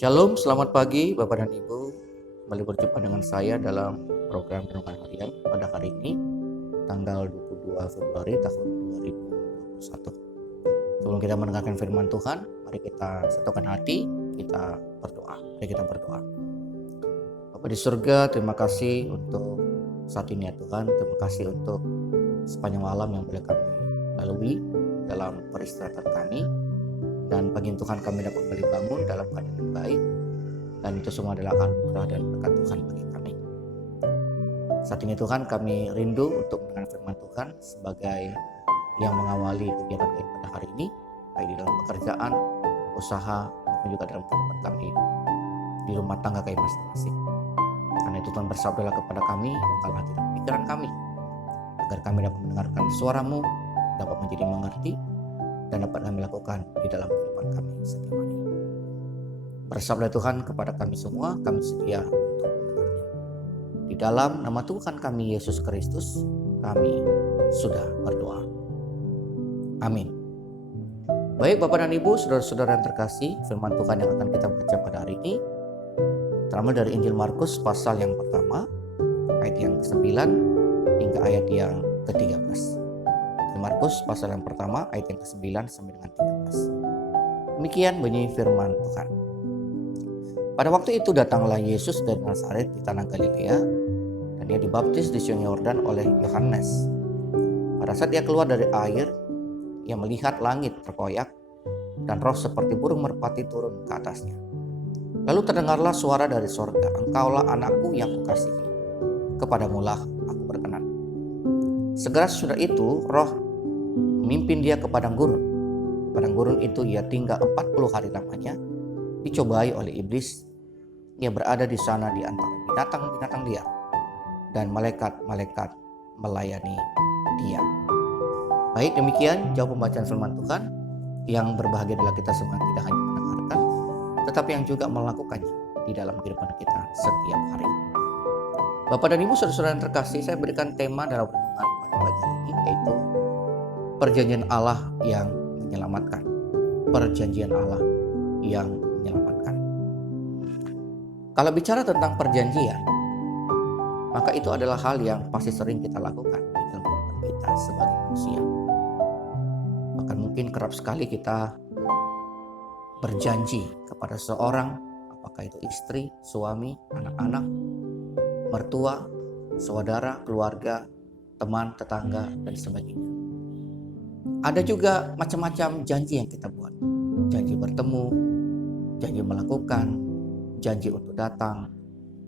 Shalom, selamat pagi Bapak dan Ibu. Kembali berjumpa dengan saya dalam program Renungan Harian pada hari ini, tanggal 22 Februari tahun 2021. Sebelum kita mendengarkan firman Tuhan, mari kita satukan hati, kita berdoa. Mari kita berdoa. Bapa di surga, terima kasih untuk saat ini ya Tuhan. Terima kasih untuk sepanjang malam yang boleh kami lalui dalam peristirahatan kami. Dan pagi Tuhan kami dapat kembali bangun dalam keadaan yang baik. Dan itu semua adalah anugerah dan berkat Tuhan bagi kami. Saat ini Tuhan kami rindu untuk mendengar firman Tuhan sebagai yang mengawali kegiatan kami pada hari ini, baik di dalam pekerjaan, usaha, maupun juga dalam kehidupan kami di rumah tangga kami masing-masing. Karena itu Tuhan bersabdalah kepada kami, bukalah hati dan pikiran kami, agar kami dapat mendengarkan suara-Mu, dapat menjadi mengerti, dan dapat kami lakukan di dalam kehidupan kami setiap hari. Bersabda Tuhan kepada kami semua, kami sedia untuk mendengarnya. Di dalam nama Tuhan kami Yesus Kristus, kami sudah berdoa. Amin. Baik Bapak dan Ibu, saudara-saudara yang terkasih, firman Tuhan yang akan kita baca pada hari ini terambil dari Injil Markus pasal yang pertama, ayat yang ke-9 hingga ayat yang ke-13. Markus pasal yang pertama ayat yang ke-9 sampai dengan 13. Demikian bunyi firman Tuhan. Pada waktu itu datanglah Yesus dari Nazaret di tanah Galilea, dan dia dibaptis di Sungai Yordan oleh Yohanes. Pada saat dia keluar dari air, ia melihat langit terkoyak dan roh seperti burung merpati turun ke atasnya. Lalu terdengarlah suara dari sorga, "Engkaulah anakku yang kukasihi, kepadamulah aku berkenan." Segera sesudah itu roh memimpin dia ke padang gurun. Di padang gurun itu ia tinggal 40 hari lamanya, dicobai oleh iblis. Ia berada di sana di antara binatang-binatang liar, dan malaikat-malaikat melayani dia. Baik, demikian jauh pembacaan firman Tuhan. Yang berbahagia adalah kita semua tidak hanya mendengarkan, tetapi yang juga melakukannya di dalam kehidupan kita setiap hari. Bapak dan Ibu, saudara-saudara yang terkasih, saya berikan tema dalam renungan pada pagi ini, yaitu perjanjian Allah yang menyelamatkan. Perjanjian Allah yang menyelamatkan. Kalau bicara tentang perjanjian, maka itu adalah hal yang pasti sering kita lakukan di dalam kehidupan kita sebagai manusia. Bahkan mungkin kerap sekali kita berjanji kepada seorang, apakah itu istri, suami, anak-anak, mertua, saudara, keluarga, teman, tetangga, dan sebagainya. Ada juga macam-macam janji yang kita buat. Janji bertemu, janji melakukan, janji untuk datang,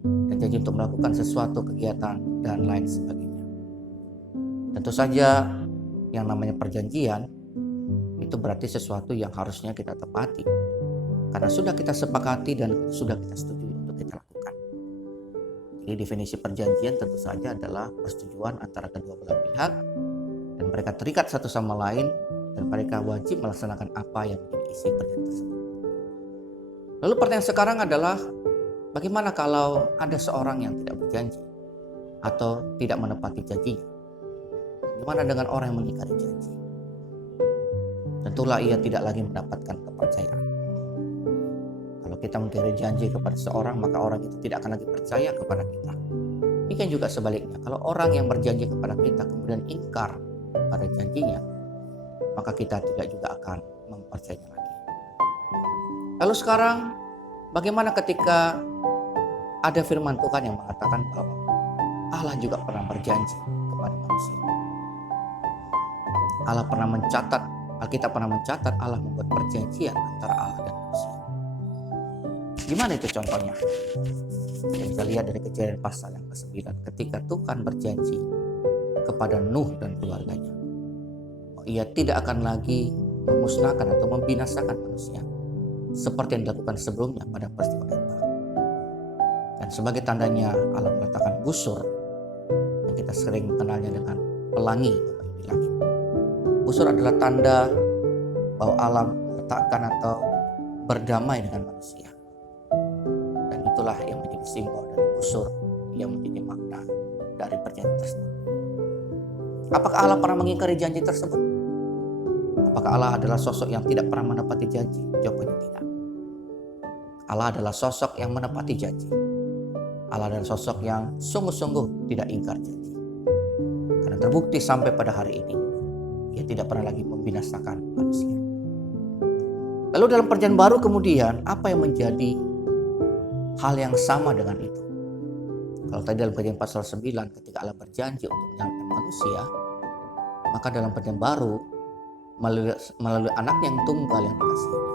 dan janji untuk melakukan sesuatu kegiatan, dan lain sebagainya. Tentu saja yang namanya perjanjian itu berarti sesuatu yang harusnya kita tepati. Karena sudah kita sepakati dan sudah kita setujui untuk kita lakukan. Jadi definisi perjanjian tentu saja adalah persetujuan antara kedua belah pihak, dan mereka terikat satu sama lain, dan mereka wajib melaksanakan apa yang menjadi isi perjanjian tersebut. Lalu pertanyaan sekarang adalah, bagaimana kalau ada seorang yang tidak berjanji atau tidak menepati janjinya? Bagaimana dengan orang yang mengingkari janji? Tentulah ia tidak lagi mendapatkan kepercayaan. Kalau kita mengingkari janji kepada seorang, maka orang itu tidak akan lagi percaya kepada kita. Demikian juga sebaliknya, kalau orang yang berjanji kepada kita kemudian ingkar pada janjinya, maka kita tidak juga akan mempercayainya lagi. Lalu sekarang, bagaimana ketika ada firman Tuhan yang mengatakan bahwa Allah juga pernah berjanji kepada manusia. Allah pernah mencatat, Alkitab pernah mencatat Allah membuat perjanjian antara Allah dan manusia. Gimana itu contohnya? Kita bisa lihat dari Kejadian pasal yang ke-9, ketika Tuhan berjanji kepada Nuh dan keluarganya, ia tidak akan lagi memusnahkan atau membinasakan manusia seperti yang dilakukan sebelumnya pada peristiwa itu. Dan sebagai tandanya Allah meletakkan busur yang kita sering kenalnya dengan pelangi di langit. Busur adalah tanda bahwa Allah meletakkan atau berdamai dengan manusia. Dan itulah yang menjadi simbol dari busur yang menjadi makna dari perjanjian tersebut. Apakah Allah pernah mengingkari janji tersebut? Apakah Allah adalah sosok yang tidak pernah menepati janji? Jawabannya tidak. Allah adalah sosok yang menepati janji. Allah adalah sosok yang sungguh-sungguh tidak ingkar janji. Karena terbukti sampai pada hari ini, Ia tidak pernah lagi membinasakan manusia. Lalu dalam perjanjian baru kemudian, apa yang menjadi hal yang sama dengan itu? Kalau tadi dalam perjanjian pasal 9 ketika Allah berjanji untuk menyelamatkan manusia, maka dalam perjanjian baru melalui anaknya yang tunggal yang dikasihinya,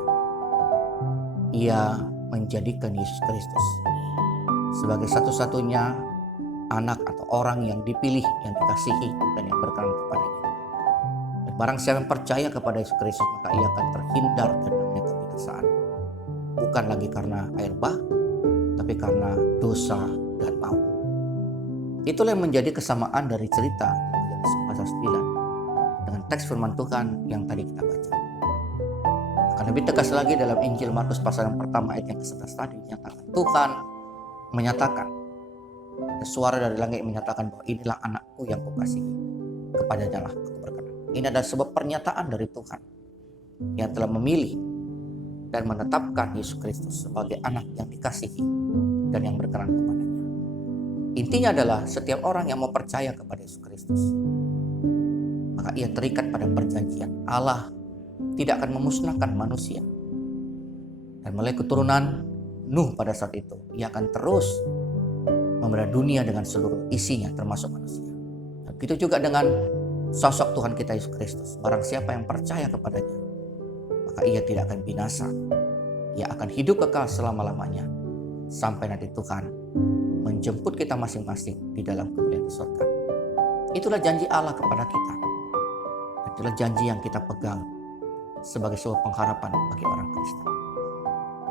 Ia menjadikan Yesus Kristus sebagai satu-satunya anak atau orang yang dipilih, yang dikasihi dan yang berkenan kepadanya. Dan barang siapa yang percaya kepada Yesus Kristus, maka ia akan terhindar dari namanya kebinasaan. Bukan lagi karena air bah, tapi karena dosa dan maut. Itulah yang menjadi kesamaan dari cerita pasal 9 dengan teks firman Tuhan yang tadi kita baca. Akan lebih tegas lagi dalam Injil Markus pasal yang pertama ayat yang ke-11 tadi, menyatakan Tuhan menyatakan, ada suara dari langit menyatakan bahwa inilah anakku yang kukasihi, kepadanya lah aku berkenan. Ini adalah sebuah pernyataan dari Tuhan yang telah memilih dan menetapkan Yesus Kristus sebagai anak yang dikasihi dan yang berkenan kepadanya. Intinya adalah setiap orang yang mau percaya kepada Yesus Kristus, maka ia terikat pada perjanjian. Allah tidak akan memusnahkan manusia. Dan melalui keturunan Nuh pada saat itu, ia akan terus memelihara dunia dengan seluruh isinya termasuk manusia. Dan begitu juga dengan sosok Tuhan kita Yesus Kristus. Barang siapa yang percaya kepadanya, maka ia tidak akan binasa. Ia akan hidup kekal selama-lamanya sampai nanti Tuhan menjemput kita masing-masing di dalam kemuliaan di surga. Itulah janji Allah kepada kita. Itulah janji yang kita pegang sebagai sebuah pengharapan bagi orang Kristen.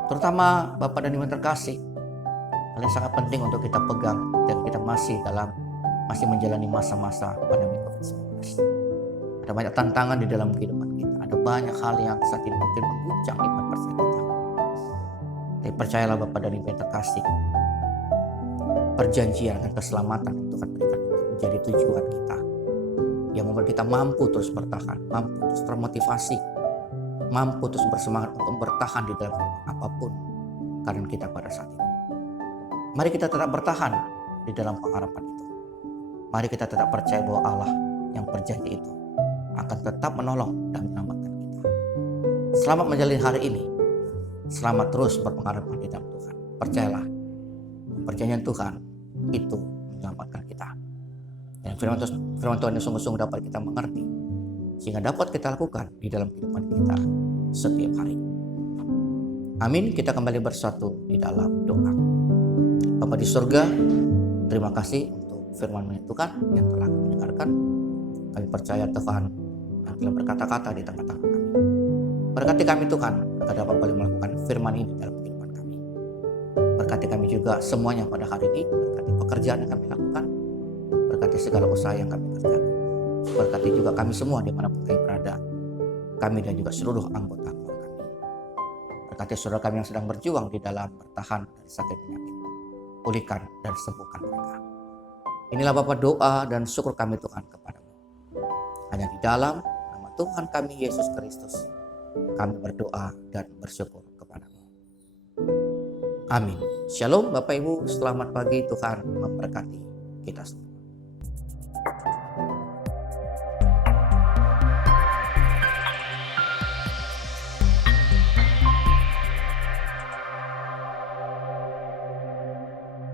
Terutama Bapak dan Ibu terkasih, hal yang sangat penting untuk kita pegang dan kita masih menjalani masa-masa pandemi COVID-19. Ada banyak tantangan di dalam kehidupan kita. Ada banyak hal yang saat ini mungkin mengguncang iman percaya kita. Tapi percayalah Bapak dan Ibu terkasih, perjanjian dan keselamatan yang Tuhan berikan itu menjadi tujuan kita, yang membuat kita mampu terus bertahan, mampu terus termotivasi, mampu terus bersemangat untuk bertahan di dalam apapun keadaan kita pada saat ini. Mari kita tetap bertahan di dalam pengharapan itu. Mari kita tetap percaya bahwa Allah yang berjanji itu akan tetap menolong dan menyelamatkan kita. Selamat menjalani hari ini. Selamat terus berpengharapan di dalam Tuhan. Percayalah, perjanjian Tuhan itu menyelamatkan kita. Dan firman Tuhan yang sungguh-sungguh dapat kita mengerti, sehingga dapat kita lakukan di dalam kehidupan kita setiap hari. Amin. Kita kembali bersatu di dalam doa. Bapa di surga, terima kasih untuk firman Tuhan yang telah kami dengarkan. Kami percaya Tuhan yang telah berkata-kata di tengah-tengah kami. Berkati kami Tuhan agar dapat kembali melakukan firman ini dalam kehidupan kami. Berkati kami juga semuanya pada hari ini. Berkati pekerjaan yang kami lakukan. Berkati segala usaha yang kami kerjakan. Berkati juga kami semua dimanapun kami berada. Kami dan juga seluruh anggota keluarga kami. Berkati saudara kami yang sedang berjuang di dalam bertahan dari sakit penyakit. Pulihkan dan sembuhkan mereka. Inilah Bapa doa dan syukur kami Tuhan kepadamu. Hanya di dalam nama Tuhan kami Yesus Kristus kami berdoa dan bersyukur kepadamu. Amin. Shalom Bapak Ibu, selamat pagi, Tuhan memberkati kita semua.